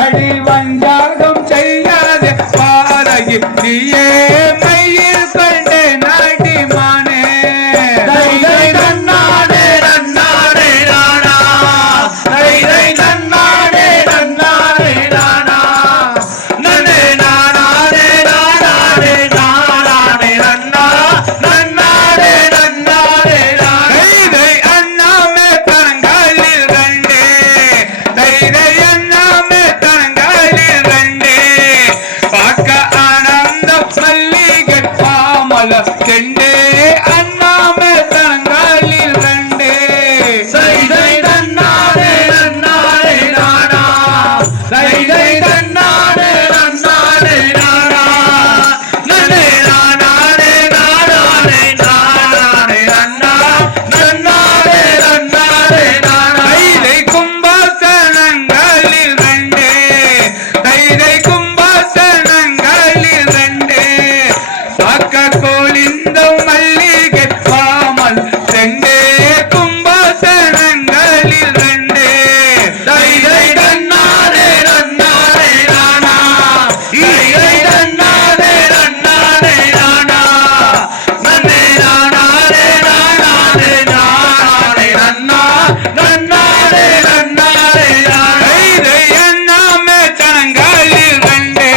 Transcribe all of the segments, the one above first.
அடி வஞ்சாகம் செய்யாதே பாரகி நீயே மையில் கண்டே நாடி மானே நன்னாடே நன்னாடே நானா நன்னாடே நன்னாடே நானா நன்னே நானாடே நானாடே நானாடே நன்னா நன்னாடே நன்னாடே நானா தை அண்ணாமே தனங்காலில் கண்டே தை அண்ணாமே தனங்காலில் கண்டே பார்க்க ஆனந்தம் மல்லிகை பாமல கண்டே அண்ணாமே தனங்காலில் கண்டே சைதை நன்னாடே நன்னாடே நானா சைதை நன்னாடே நன்னாடே நானா நன்னே நானாடே நானாடே நானாடே நன்னா நன்னாடே நன்னாடே நானா தை கும்பாசனங்களில் கண்டே தை கும்பாசனங்களில் கண்டே பார்க்க கோலிந்தம் மல்லிகை பாமல் செண்டே கும்பாசனங்களில் கண்டே சைதை நன்னாடே நன்னாடே நானா சைதை நன்னாடே நன்னாடே நானா நன்னே நானாடே நானாடே நானாடே நன்னா நன்னாடே நன்னாடே நானா தை அண்ணாமே தனங்காலில் கண்டே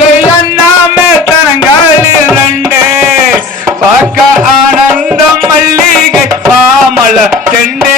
தை அண்ணாமே தனங்காலில் கண்டே பார்க்க ஆனந்தம் மல்லிகை பாமல செண்டே